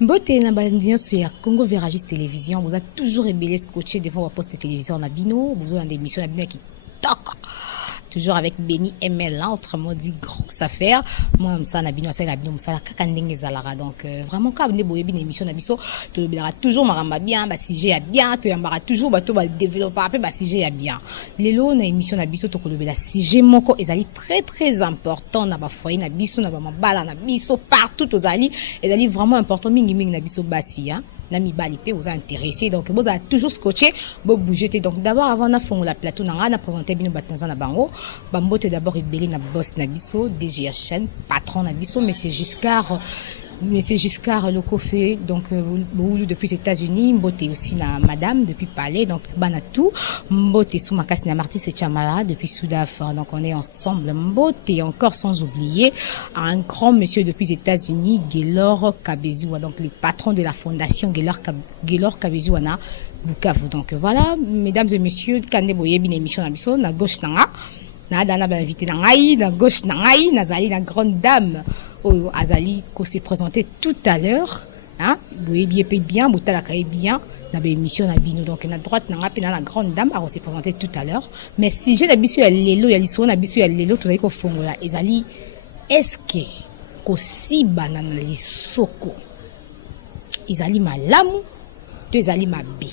Mbote na bandion sur Congo Veragis Télévision, vous êtes toujours ébélé scotché devant vos postes de télévision na bino, vous avez des émissions na bino qui toquent. Toujours avec Benny ML, là, autrement dit, grosse affaire. Moi, ça, na bino, ça, na bino, ça, kakandenge zalara. Donc, vraiment, quand vous avez une émission, na biso, tu le toujours, maramba bien, bah, si j'ai bien, tu yambara toujours, bah, tu vas développer après, bah, si j'ai bien. Lelo, na émission, na biso, tu le si j'ai mon co, ils très, très important, na ba foyer, na biso, na ba mabala, na biso, partout, aux alliés, ils vraiment important, mingi, na biso, basi, hein. Nami balipé vous a intéressé donc vous a toujours scotché vous bougez donc d'abord avant na fond la plateau na na présenter bino batanza na bango bambote d'abord ebelé na boss na biso DGHN patron na biso mais c'est Giscard Locofé donc depuis les États-Unis Mbote aussi na madame depuis Palais donc Banatou Mbote sous ma casse na Martis et Chamala depuis Soudaf donc on est ensemble Mbote encore sans oublier un grand monsieur depuis les États-Unis Gaylor Kabezoua donc le patron de la fondation Gaylor Kabezoua na Bukavu donc voilà mesdames et messieurs kande boye bin émission na biso na gauche na dana ba invité na ngai na gauche na ngai nazali la grande dame Azali qu'on s'est présenté tout à l'heure hein boye bien botala kaye bien na ba émission na bino donc na droite na ngapi na la grande dame on s'est présenté tout à l'heure mais si j'ai la biso ya lelo ya liso na biso ya lelo to ko fongola ezali est-ce que ko siba na lisoko ezali malamu to ezali mabe.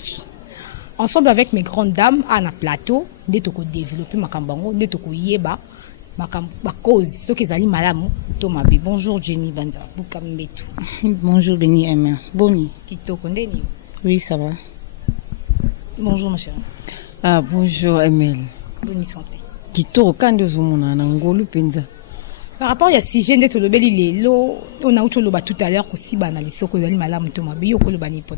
Ensemble avec mes grandes dames à un plateau, nous avons développé ma cambango, nous avons yeba ma cause, ce qui est allé malamu, Thomas B. Bonjour Jenny Banza, Bukambetu. Bonjour Benny Emma. Boni. Kito Kondeni. Oui, ça va. Bonjour ma chérie. Ah, bonjour Emel. Bonne santé. Kito Kando Zomona Nangolu Penza. Par rapport à si j'ai d'être le bel il l'eau, on a eu tout à l'heure aussi banalisé ce que vous allez malamu Thomas B. Yoko le bani pour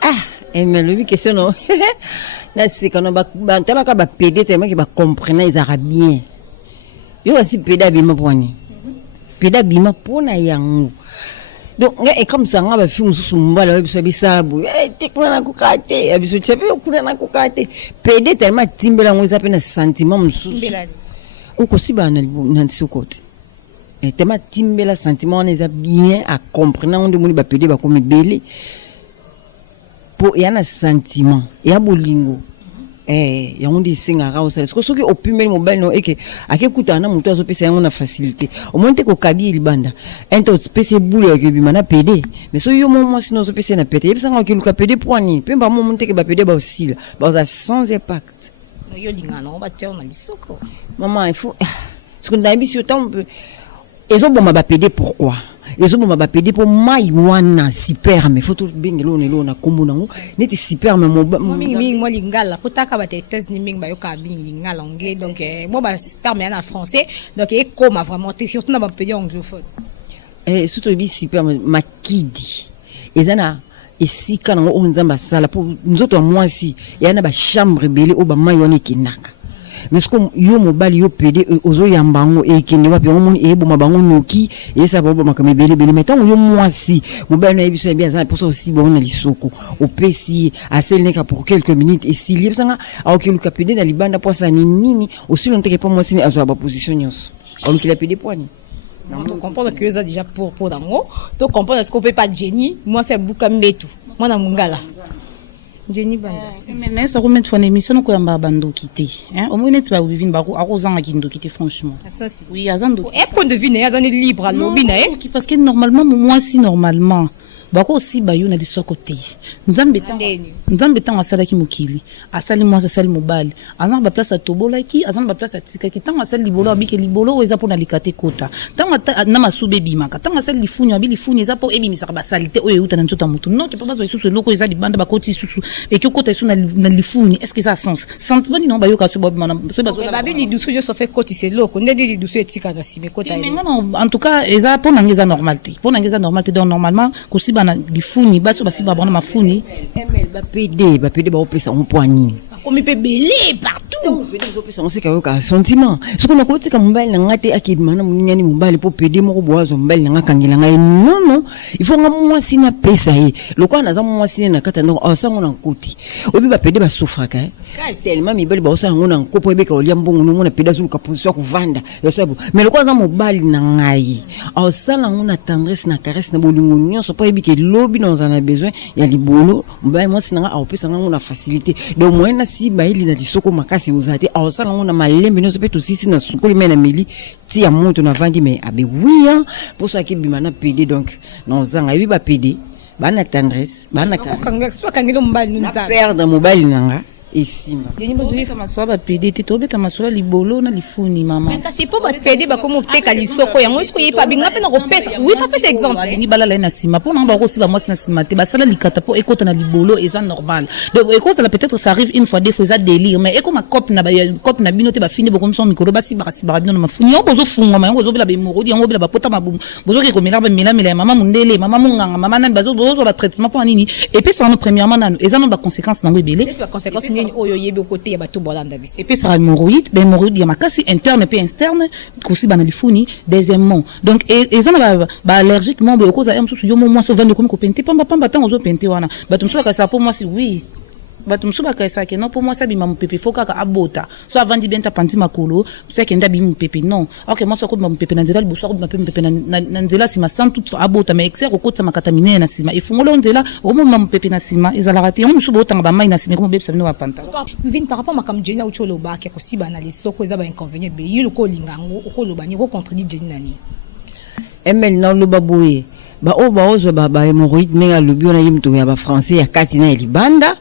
Ah, mais le question non. Là c'est quand on va tellement qu'on va péder tellement qu'il va comprendre les arabiens. Yo aussi péda bima poni. Péda bima pona yangu. Donc et comme ça on va faire sous mbala biso bisabu. Eh tekuna na kukate, biso tsepe okuna na kukate. Péder tellement timbela ngoza pe na sentiment msusu. Oko siba na nsukote. Et tellement timbela sentiment on les a bien à comprendre on de moni ba péder ba comme belé. Po yana sentiment ya bolingo ya on dit singa ra osala parce que opimeli mobile no eke akekuta na mutu azopesa yango na facilité au moins te ko kabi libanda ento spécial boule ke bimana PD mais so yo moment sino zopesa na PD yebisa ngo kiluka PD poani pemba moment te ke ba PD ba aussi ba za sans impact yo lingana on va tirer na lisoko maman il faut ce qu'on a mis sur temps ezo boma ba PD pourquoi ezo boma ba PD pour mai wana super mais photo bengelo ne lo na komunango neti super mais moi lingala potaka ba test ni mingi ba yo ka lingala anglais donc moi ba super mais en français donc et comme vraiment surtout na ba PD anglophone surtout bi super makidi ezana esika nango onzamba sala pour nzoto moi si yana ba chambre belé o ba mai wana kinaka mais ce que yo mobali yo PD ozo yambango e kende wapi on moni e boma bango noki e sa bobo makame bele metant yo mwasi mobali na biso bien ça pour ça aussi bon na lisoko au pesi a selneka pour quelques minutes et si libre sanga a ki luka PD na libanda posa nini aussi on teke pas mwasi ni azo ba position nyos on ki la PD poani on comprend que ça déjà pour dango to comprendre ce qu'on peut pas Jenny moi c'est Bukambetu moi na mungala Jenny Banza. Mais ça remet une émission ko yamba bando kité hein au moins net ba vivine ba arrosant ki ndo kité franchement ça c'est oui azando et point de vue né azani libre à lobina parce que normalement moi si normalement bako aussi ba yo na disoko te nzambe tan asala ki mokili asali moi asali mobali azan ba place atobola ki azan ba place atika ki tan asali libolo abike libolo eza pour na likate kota tan na masube bimaka tan asali lifunyo abi lifunyo eza pour ebimisa ba salite oyo uta na nzota mutu non tu peux pas zo susu loko eza libanda ba koti susu et que kota na lifunyo est-ce que ça a sens sentiment non ba yo ka so ba mana so ba zo ba bi li dusu yo so fait koti c'est loko ndé li dusu etika na sime kota mais non en tout cas eza pour na ngeza normalité donc normalement ko bana bifuni baso basi babona mafuni ba PD ba opesa on poignet comme peut belé partout on sait qu'il sentiment. Ce qu'on a côté comme mobile n'a été acquis maintenant ni mobile pour péder mon bois mobile n'a kangila non il faut nga moi si na pesa yi lokwa na za moi si na kata no osa ngona nkoti obi ba péder ba souffra ka tellement mibali ba osa ngona nkopo ebe ka olia mbongo no ngona péder sur ka position ko vanda yo sabo mais lokwa za mobile na ngai osa la ngona tendresse na caresse na bolingo nyonso po ebi ke lobi dans en a besoin ya libolo mobile moi si na nga opesa ngona facilité donc moi na si ba ili na disoko makasi uzate osa ngona malembe no sepetu sisi na sukuli mena mili ti ya moto na vandi mais abe oui hein pour ça qui bimana péder donc non zanga ibi ba péder bana tendresse bana kanga soit kangelo mbali nunza perdre mobile nanga isimba Jeni bozuli kama swaba PD te tobe kama swala libolo na lifuni mama. Mais kasi po ba PD ba komo teka lisoko yango isko yipa binga pe na kopesa oui pa pesa exemple Ni bala la na sima po na ba ko si ba mwasi na sima te ba sala likata po ekota na libolo eza normal. Donc ekota la peut-être ça arrive une fois deux fois ça délire mais eko ma cop na bino te ba fini bo comme son micro ba si ba bino na mafuni yango bozo funga yango bozo bila be morodi yango bila ba pota mabumu bozo ke komela ba mela mama mundele mama munganga mama nan bazo bozo la traitement po nini et puis ça premièrement nanu eza non ba conséquences nango ebele. Oyo yebe côté ya bato bolanda biso et puis ça hémorroïde ben hémorroïde ya makasi interne et externe kosi bana lifuni deuxièmement donc et ça ba allergiquement be cause am susu yo mo so vendre comme ko pente pamba tant ozo pente wana bato mso ka ça pour moi si oui bato mso ba ka ça que non pour moi ça bima mpepe foka ka abota so avant di benta panti makolo ça que nda bima mpepe non ok moi so ko bima mpepe na nzela liboso ko bima mpepe na nzela sima sans tout abota mais excès ko kotsa makatamine na sima ifungolo nzela o mo mpepe na sima ezala rate on musu bota ba mai na sima ko bebsa bino ba panta vin par rapport makam jeni au cholo ba ke ko siba na lisoko eza ba inconvénient be yilo ko lingango ko loba ni ko contredit jeni nani emel na loba boye ba o ba ozo ba hémorroïde nenga lobi na yimto ya ba français ya katina libanda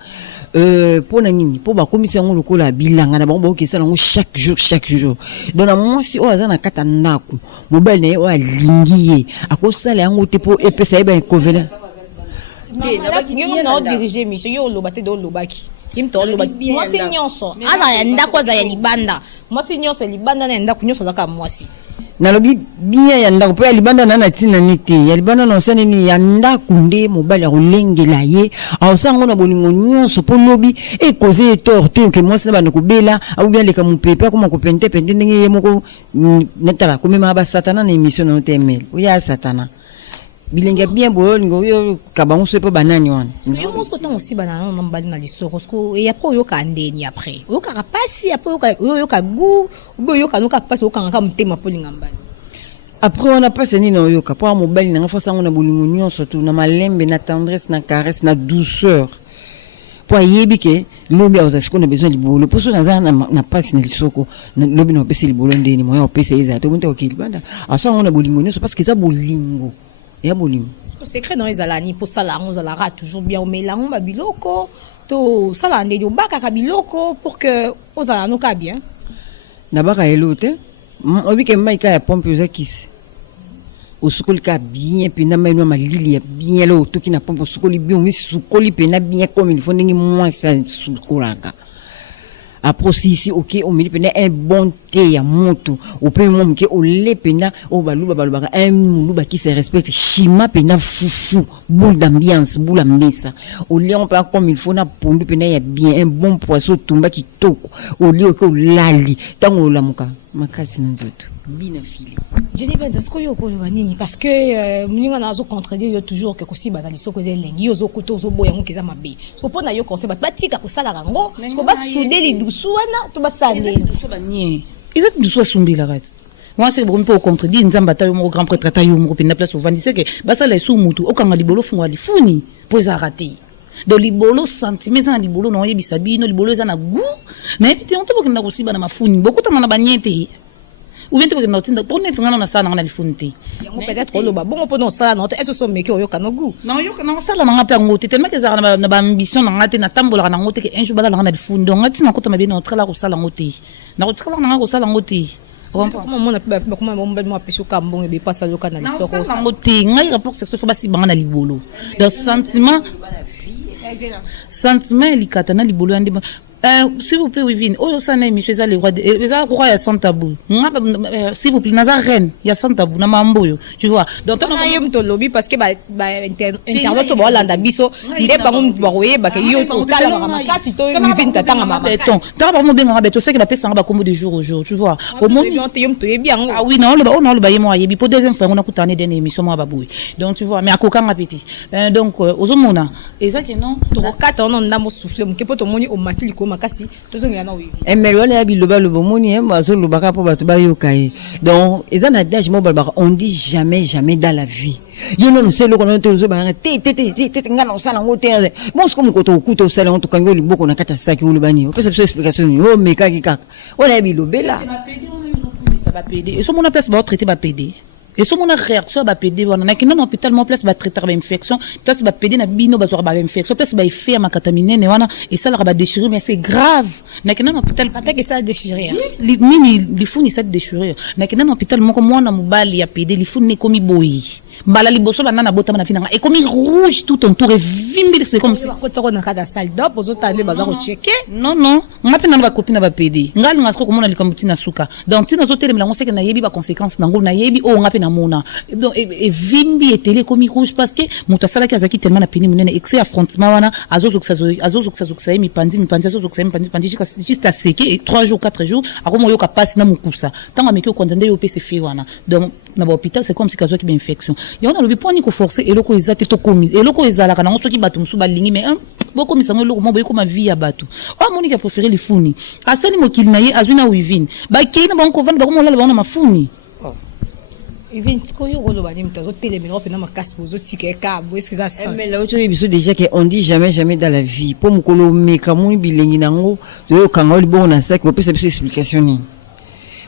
pour nini pour ba commission ngo lokola bilanga na bango ke sala ngo chaque jour donc na mwasi o azana kata ndako mobile ne o alingiye akosala yango te po epesa ba inconvénient yo na diriger mission yo lo bate do lo baki imto lo baki mwasi nyonso ana ya ndako za ya libanda mwasi nyonso ya libanda na ndako nyonso zaka mwasi nalobi bien ya ndako po ya libanda na tina nite ya libanda na osani ni ya ndako nde mobile ya kolengela ye aosango na bolingo nyonso po lobi e causer tort te ke mwasi na bana kobela au bien leka mupepe ko mako pente ndenge ye moko netala komema ba satana na émission na temel oya satana bilenga bien boyo ngo yo kabango sepo banani wana yo mosko tango si banana na mbali na lisoko sko ya po yo ka ndeni après yo ka pasi après yo ka gu yo ka no ka pasi yo ka ngaka mtema po lingambali après on a passé ni no yo ka po mobile na fa sango na bolingo nyonso tu na malembe na tendresse na caresse na douceur po yebi ke lobi aza siko na besoin libolo po so na pasi na lisoko na lobi na pesi libolo ndeni moyo opesa eza to bonte okilibanda asango na bolingo nyonso parce que ça bolingo ya bolingo le secret dans les alani pour ça la on la rat toujours bien au mélange ba biloko to sala ndeni obaka ka biloko pour que aux alano ka bien na baka elote obi ke mai ka ya pompe uzakisi usukoli ka bien pena mai no malili ya bien lo toki na pompe usukoli bien mi sukoli pena bien comme il faut ndenge moi ça sukolaka après si ok on met pena un bon thé ya moto au premier moment que au le pena au baluba un muluba qui se respecte chima pena foufou boule d'ambiance boule mesa au lieu on peut comme il faut na pondu pena ya bien un bon poisson tumba qui toko au lieu que lali tango la muka makasi nzoto bina fili Jenny Benza ce koyo ko nini parce que muninga na zo contredire yo toujours que kosi ba na lisoko zelengi yo zo koto zo boya ngokeza mabe so pona yo conseil batika ko sala rango ko ba souder les douce wana to ba sale ils ont douce sumbila rat moi c'est bon pour contredire nzamba ta yo mo grand prêtre ta yo mo pina place au vandise que ba sala su mutu okanga libolo fungwa lifuni po za rater do libolo sentiment za libolo no yebisa bino libolo za na goût na epite on to bokenda ko siba na mafuni beaucoup na banyete ou bien tu peux noter pour net ngana na sala ngana lifunti yango peut-être ko loba bon pour non sala note est-ce so meke oyo kanogu non yo kana sala na ngapa ngote tellement que za na ba ambition na ngate na tambola na ngote que un jour bala ngana lifundi donc ngati na kota mabino trela ko sala ngote na ko trela na ko sala ngote comment mon appelle comment mon bel moi peso kambon e be passa lo kana lisoko sala ngote ngai rapport sexuel faut basi bangana libolo donc sentiment likata na libolo ande S'il vous plaît, Wivine, oh, ça n'est monsieur, ça les rois, ça croit, il y a sans tabou. S'il vous plaît, Naza reine, il y a sans tabou, na mamboyo, tu vois. Donc, on a eu to lobby parce que internaute bo landa biso, ndé ba ngum ba roye ba ke yo to kala ma classe to Wivine tatanga ma béton. T'as pas mon benga béton, c'est que la paix s'en va comme de jour au jour, tu vois. Au moins, bien. Ah oui, non, le ba yemo ayebi pour deuxième fois on a coutané des émissions moi baboui. Donc tu vois, mais à coca petit. Donc aux homona, et ça que non, to 4 ans on a mo souffler, mon kepo to moni o matili ko makasi, to zo ngana Wivine. Emelwane ya biloba le bomoni mazo lobaka po bato ba yokai. Donc eza na adage mo balba on dit jamais dans la vie. Yo non c'est le kono to zo ba te ngana osala ngote. Bon ce comme ko to kuto sala on to kango liboko na kata saki ulubani. On peut se explication yo meka kaka. On a bilobela. Ça va péder. Et sur mon place va traiter va péder. Et sur mon réaction va péder. On a qu'un hôpital mon place va traiter avec infection. Place va péder na bino va avoir infection. Place va faire ma catamine ne wana et ça va déchirer mais c'est grave. Na qu'un hôpital pas que ça déchirer. Les fous ni ça déchirer. Na qu'un hôpital mon comme moi na mobali a péder les fous ne comme boyi. Mbala liboso ba nana bota na finanga et comme rouge tout autour et vimbi c'est comme ça. Ko tsoko na kada salle d'op ozo tande baza ko checker. Non ngapi na ba copine ba péder. Ngali ngasko ko mona likambuti na suka. Donc tina zo tele on sait que na yebi ba conséquences na ngolo na yebi o ngapi na mona. Donc et vimbi et télé comme rouge parce que mutasala kazaki tellement na peni munene excès affrontement wana azozo ksazo mi pandi azozo ksazo mi pandi juste à séquer et 3 jours 4 jours akomo yo ka passe na mukusa. Tanga meki o kontende yo pese fi wana. Donc na ba hôpital c'est comme si kazo ki ba infection. Et on a le point ni ko forcer et loko ezate to komi et loko ezala kana on soki bato musu balingi mais boko misango loko mo boyiko ma vie ya bato o moni ka préférer les funi asani mokili na ye azuna Wivine ba kina ba ko vanda ba ko molala ba na mafuni Wivine tiko yo rolo ba ni mtazo telemelo pe na makasi bozo tikeka bo est-ce que ça sens mais là tu biso déjà que on dit jamais dans la vie pour mukolo meka moni bilengi nango yo kanga libo na sac on peut se explication ni.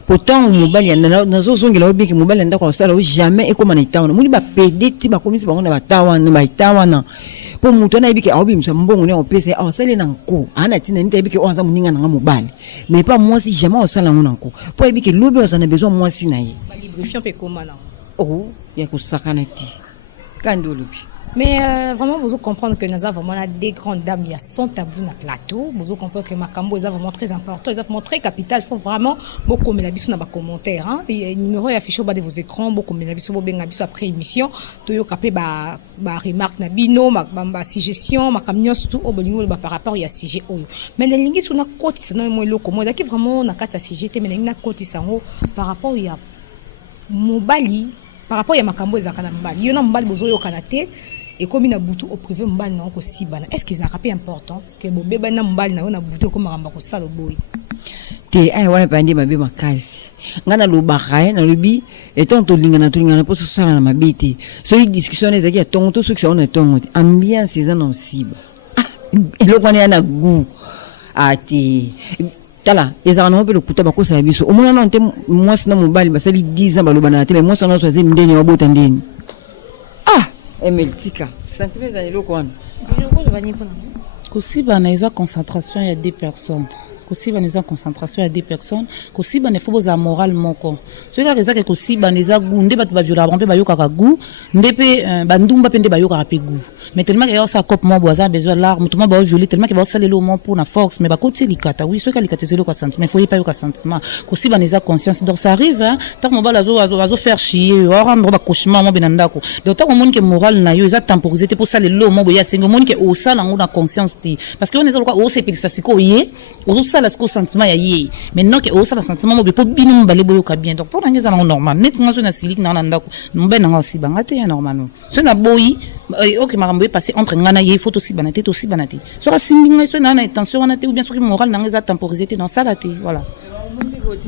Pourtant mobali nazo zongela obiki mobali ndako sala jamais et comme na itawana muli ba pede ti ba komisi bango na batawana ba itawana po mutu na ibiki aobi msambongo ne opese a sala na nko ana tina nita ibiki o za muninga na mobali mais pas moi si jamais on sala ngona nko po ibiki lobi on a besoin moi si na ye ba librifiant pe comment na oh ya ko sakana ti kando lobi. Mais vraiment, vous comprenez que nous avons vraiment des grandes dames, il y a 100 tabous dans le plateau. Vous comprenez que Makambo est vraiment très important, ils sont très capital. Il faut vraiment beaucoup mettre la biso dans les commentaires. Hein. Et le numéro est affiché au bas de vos écrans. Beaucoup mettre la biso, après émission. Toyo capé ba remarque na bino, ma suggestion, ma camion surtout au bolingo par rapport il y a sujet oyo. Mais les lignes sur na côté, c'est non moi loko. Moi d'accord vraiment na carte sujet, mais na côté ça par rapport il y a mobali, par rapport il y a Makambo ezakana mobali. Yo na mobali bozo yo kanate. Et comme il a boutu au privé mbali na ko sibana est-ce que ça rappelle important que bo beba na mbali na ona boutu ko maramba ko sala boy te ay wana pandi mabe makasi ngana lo bakaye na lobi etant to lingana po so sala na mabiti so yi discussion ezaki ya tonto so ki sa ona tonto ambiance ezana siba eloko wana na gu ati tala ezana no pe lo kuta bako sa biso omona na nte mwasi na mobali basali 10 ans balobana te mais mwasi na so aze ndeni wa bota ndeni Emeltika sentiment za loko wana kosi bana eza concentration ya 2 personnes kosi bana eza concentration ya 2 personnes kosi bana faut boza moral moko so ka eza ke kosi bana eza gunde bato ba viola rampe ba yoka ka gu ndepe bandumba pende ba yoka pe gu mais tellement que ça cop mo boza besoin l'arme tout mo ba joli tellement que ba saler le mot pour na force mais ba côté likata oui so ka likata c'est le ka sentiment faut y pas yoka sentiment kosi bana eza conscience donc ça arrive hein tant mo ba la zo faire chier o rendre ba cauchemar mo benandako donc tant mo que moral na yo eza temporisé pour saler le mot boya sengo mo que o sala ngona conscience ti parce que on est zo o se pili ça siko yé o sala ce sentiment ya yé maintenant que o sala sentiment mo be po binu mbale boyoka bien donc pour ngeza na normal net ngazo na silik na ndako mbena nga aussi bangate ya normalement so na boyi ok marambo passer entre ngana yé photo aussi banate aussi banate so simbinga so na intention na te ou bien so moral na ngeza temporisé dans ça la te voilà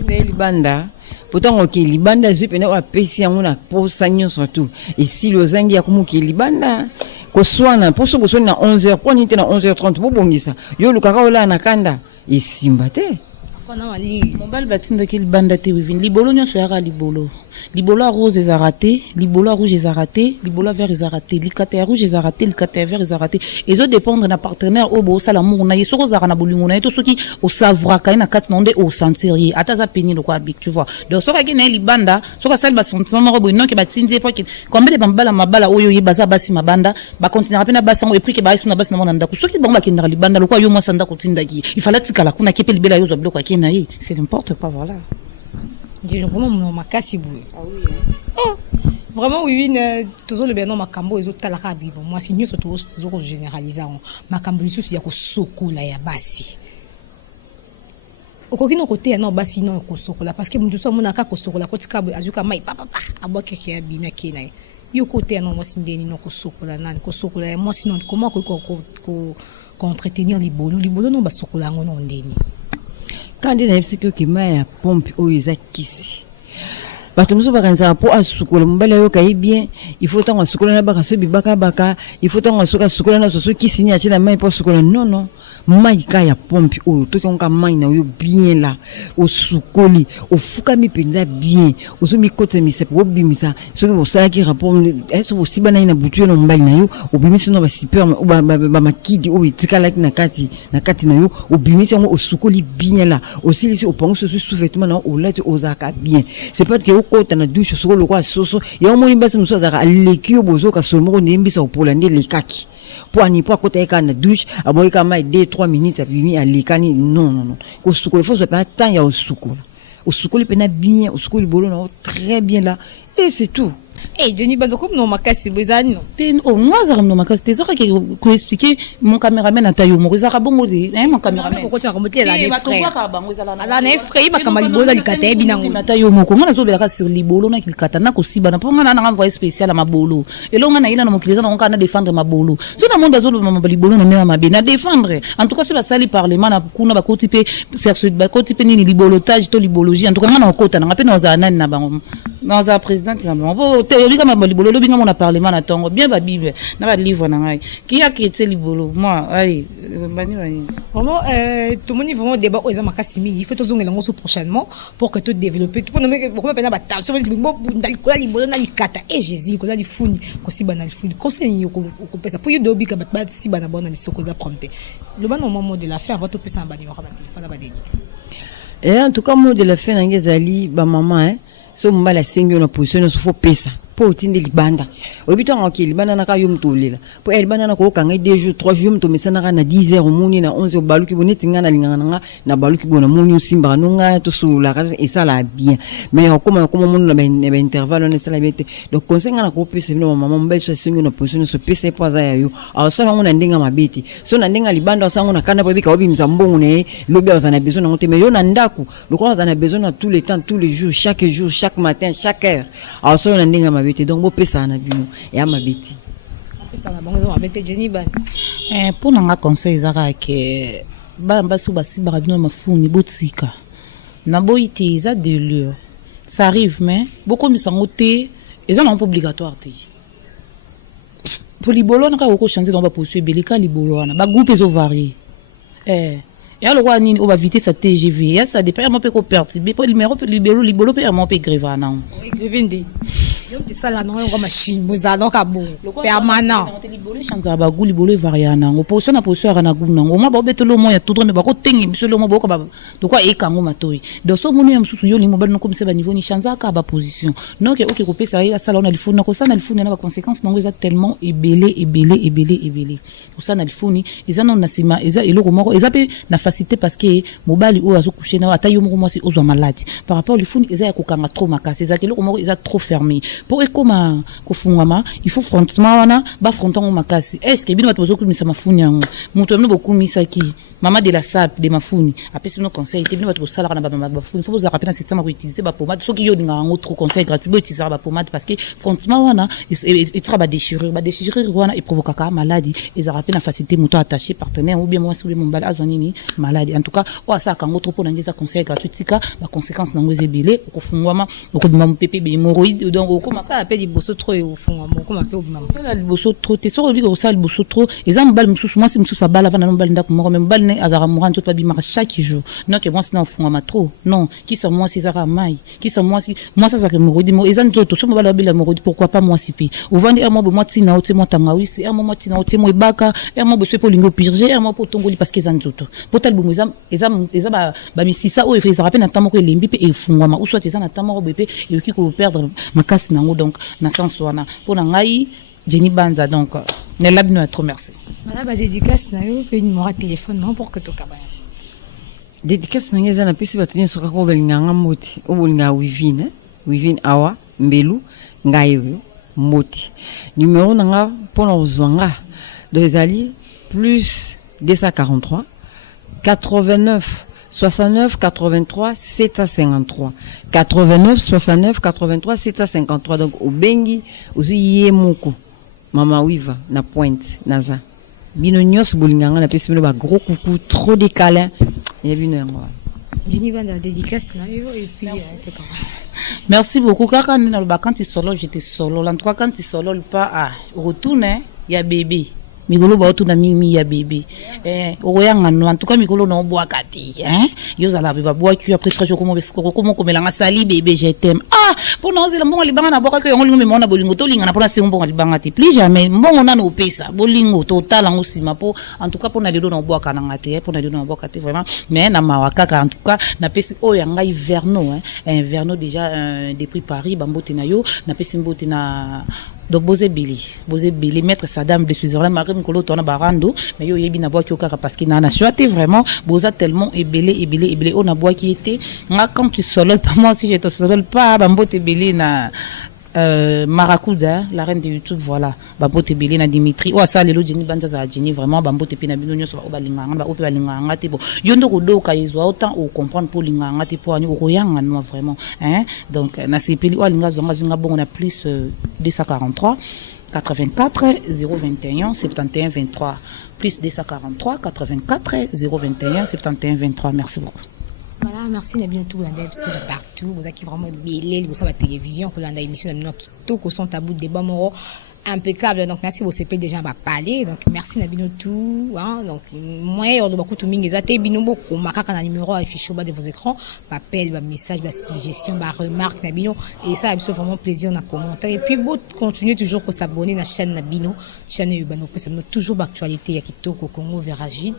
libanda pourtant ok libanda je pena wa pesi yango na posa nyonso tout et si lozangi ya kumuki libanda ko swana poso ko swana na 11h pour nite na 11h30 bo bongisa yo lukaka ola na kanda isimba te mobile batinda ki libanda te Wivine libolo nyonso ya libolo Libola rose est raté, libola rouge est raté, libola vert est raté, licataire rouge est raté, licataire vert est raté. Et ça dépendre d'un partenaire au beau salamour na yeso za na bolingo na to soki au savoir ka na kat na onde au sentir ataza peni le quoi big tu vois. Donc soka ki na libanda, soka sal ba sentiment mo bo non ke ba tinze po ki combien de bambala mabala oyo yebaza basi mabanda ba continuer pe na basi ngo et puis ke ba isu na basi na mona ndako soki bango ba kinda libanda le quoi yo mo sanda ko tinda ki. Il fallait tikala kuna ke pe libela yo zo bloko ki na yi. C'est n'importe quoi voilà. Dis vraiment mon makasi boue. Ah oui. Oh, vraiment oui toujours le benon makambo ezo talaka bibo. Moi si nyoso toujours généraliser makambo lisusu ya ko sokola ya basi. Okoki no côté na basi no ko sokola parce que mutu so mona ka ko sokola ko tika azuka mai papa abo keke ya bimia kina. Yo côté na moi sindeni no ko sokola na ko sokola moi sinon comment ko entretenir libolo no ba sokola ngono ndeni. Quand il y a un psycho qui m'a pompe ou ils a kissé. Bato muso bakanza po asukola mbala yo kai bien il faut tant asukola na baka so bibaka il faut tant asukola na so kisi ni achina mai po asukola non mai ka ya pompe oyo to konka mai na yo bien là au sukoli au fuka mi penda bien au so mi kote mi se po bimisa so ko sala ki rapport eso aussi bana ina butu no mbali na yo au bimisa no ba super ba makidi o itikala na kati na yo au bimisa ngo au sukoli bien là aussi ici au pango so sous-vêtement na au lati ozaka bien c'est pas que kota na douche soko lokwa soso ya omoni basi muso azaka aleki yo bozo ka solo moko ndembisa opolande lekaki po ani po kota eka na douche aboyi ka mai 2-3 minutes apimi alekani non ko soko faut pas temps ya osukula osukuli pena bien osukuli bolo na très bien là et c'est tout. Eh Johnny Banzoko no makasi bozani no. Ten o moi za no makasi te zaka ko expliquer mon caméraman atayo mo zaka bongo de mon caméraman ko tia komote la ne frère. Ala ne frère bakama libolo likata binango. Atayo mo ko ngana zo bela ka sur libolo na kilikata na ko siba na po ngana na envoyer spécial à mabolo. Et là ngana ina na mokiliza na ngana défendre mabolo. So na monde zo mama libolo na mema mabena défendre. En tout cas sur la salle parlement na kuna ba kotipe sexuel ba kotipe ni libolotage to libologie. En tout cas ngana ko kota na ngape na za nani na bango. Na za présidente na bango. Te ma libolo binga mon parlement na tongo bien ba bible na ba livre na ngai qui a quitté libolo moi allez bani vraiment tout le monde vraiment débat aux amakasimi il faut tozongela ngoso prochainement pour que tout développer tout nommer beaucoup pena ba tension bon ndalikola libolo na likata et Jésus ko la lifuni ko si bana lifuni conseil ko pesa pour yo dobi ka ba si bana bona lisoko za prompter le bon moment de la fin va to pesa ba numéro ba téléphone ba dédicace et en tout cas mot de la fin na ngezali ba maman so mbala sengi na position so faut pesa po utinde libanda obito ngaki libanda na ka yo mtolela po libanda na ko kanga 2 jours 3 jours mtomesana na 10 heures moni na 11 heures baluki boneti ngana lingana na baluki bona moni simba nonga to sula et ça la bien mais comment moni na ba intervalle on ça la bien donc conseil ngana ko pesa no maman mbali so sengi na position so pesa po za yo awasala ngona ndinga mabeti so na ndinga libanda sango na kana bobika obi mzambongo ne lobi azana besoin na ngote mais yo na ndaku loko azana besoin na tous les temps tous les jours chaque matin chaque heure awasala na ndinga mabeti donc bo pesa na bino ya mabeti pesa na bango mabeti Jenny Ban pour nga conseil zaka ke ba basu basi ba bino mafuni botsika na boiti za de l'heure ça arrive mais beaucoup misangote eza na obligatoire te pour libolo na ka ko changer dans ba poursuivre belika libolo na ba groupe zo varié et alors quoi ni on va vite sa TGV et ça dépend un peu ko perturber pour numéro libolo pe un peu grève na grève yo ti sala no ngo machine muzalo ka bon permanent libolo chanza ba gu libolo variana ngo position na position na gu na ngo ma ba betelo mo ya tout mais ba ko tengi monsieur le mo ba ko ba de quoi e kango matoi donc so moni msusu yo lingo ba no comme ça ba niveau ni chanza ka ba position donc OK ko pesa ya sala na lifuna ko sana lifuna na ba conséquences nango eza tellement ébélé ko sana lifuni eza non na sima eza eloko moko eza pe na facilité parce que mobali o azo coucher na ata yo mo si ozo malade par rapport lifuni eza ya ko kanga trop makasi eza eloko moko eza trop fermé pour ekoma kofungama il faut frontement wana ba fronton makasi est-ce que bino bato bozokumisa mafuni yango muto mno bokumisa ki mama de la sap de mafuni apesi no conseil te bino bato bosala na ba mafuni faut vous rappeler un système pour utiliser ba pommade soki yo dinga ngo trop conseil gratuit bo utiliser ba pommade parce que frontement wana il sera ba déchirure wana et provoque ka maladie et ça rappelle la facilité muto attaché partenaire ou bien moi sur mon bal azwanini maladie en tout cas o asa ka ngo trop pour ngeza conseil gratuit tika ba conséquences nango ezebele ko fungwama ko bima mpepe be hémorroïde donc ça appelle liboso trop et au fond moko mape obima osala liboso trop te soki olobi kosala liboso trop eza mobali mosusu mwasi mosusu abala avanda na mobali ndako moko me mobali ne azalaka moura nzoto babimaka chaque jour donc mwasi na ofungama trop non kisa mwasi ezaka mai kisa mwasi azalaka morodi eza nzoto so mobali babela morodi pourquoi pas mwasi pe ovandi mwa bo mwa tina otie mwa tangawisi mwa tina otie mwa ebaka mwa boso po lingo purger mwa po tongoli parce que eza nzoto po tali bomo eza bamisisa oyo ezalaka pe na ntan moko elembi pe efungwama ou soit eza na ntan moko boye pe eyoki koperdre makasi nango donc na sens wana mpo na ngai Jenny Banza donc nela bino ya trop merci mala badédicace na yo pe numéro ya téléphone non pour que tokabaya dédicace na ngai eza napesi bato nyonso kaka oyo balinganga moti oyo bolingaka wivine awa mbelu ngai oyo moti numéro na nga mpona kozwa nga donc ezali plus 243 89 69 83 753 89 69 83 753 donc obengi ozwi ye moko mama wiva na pointe naza bino nyonso bolinganga napesi bino bagros coucou trop de câlin ya bino yango wana Jenny Banza dédicace na yo et puis merci beaucoup kaka nde naloba quand tu solo j'étais solo en tout cas quand tu solo pas retourne ya bébé mikolo baotuna mingi ya bébé okoyanga no en tout cas mikolo na obwaka te yozala be babwaki après 3 jours komo komelanga sali bébé je t'aime pour non zela mbongo libanga na bwaka ko yango lingo memona bolingo to linga na pona se mbongo libanga te plus jamais mbongo na no pesa bolingo total ngo sima po en tout cas pona lelo na obwaka na ngate pona lelo na obwaka te vraiment mais na mawaka en tout cas na pesi o yanga Inverno Inverno déjà depuis Paris bambote na yo na pesi mbote na donc Bozé Billy maître Saddam de Switzerland Marim Kolo tona barando mais yo yebi na bois ki okaka parce que na choité vraiment boza tellement ébélé on a bois qui était nga quand tu solo pas moi si je te solo pas bambote belé na Maracuda la reine de YouTube voilà bambote belé na Dimitri o ça lelo Jenny Banza za Jenny vraiment bambote pe na bino nyonso ba obalinganga ba ope balinganga te bon yondo ko doka izwa autant au comprendre pour linganga te pour ani o koyanga no vraiment donc na sepeli o linga zonga bon on a plus 243 84 021 71 23 plus 243 84 021 71 23 merci beaucoup. Voilà, merci Nabino tout l'anda épisode partout. Vous avez vraiment belé, vous savez la télévision, pour l'anda émission Nabino qui tout son tabou débat moro impeccable. Donc merci vous CP déjà va parler. Donc merci Nabino tout donc moi on doit beaucoup tout mingi zate bino beaucoup makaka na numéro affiché au bas de vos écrans, appel, message, suggestion, remarque Nabino et ça a vraiment plaisir on a commenté et puis vous continuez toujours pour s'abonner à la chaîne Nabino, chaîne Ubano pour ça toujours d'actualité ya kitoko Congo Veragis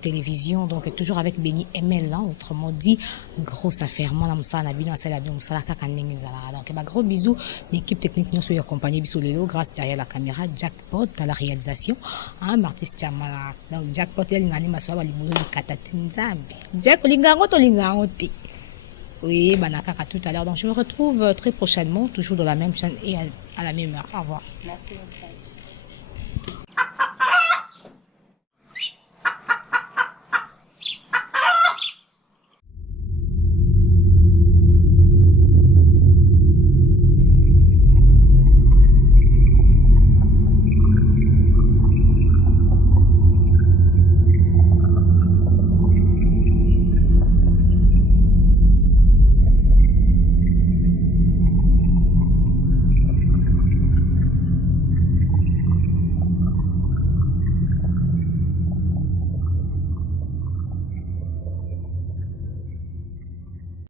Télévision, donc toujours avec Béni ML, autrement dit, grosse affaire. Moi, la Nabino, c'est la bien, donc, gros bisous. L'équipe technique nous soit accompagnée, bisous Lélo, grâce derrière la caméra, Jackpot à la réalisation, Martis Chamala. Donc, Jackpot, il y a une masse, il y a une katatinzambe. Jack, lingangote. Oui, banaka tout à l'heure. Donc, je me retrouve très prochainement, toujours dans la même chaîne et à la même heure. Au revoir. Merci.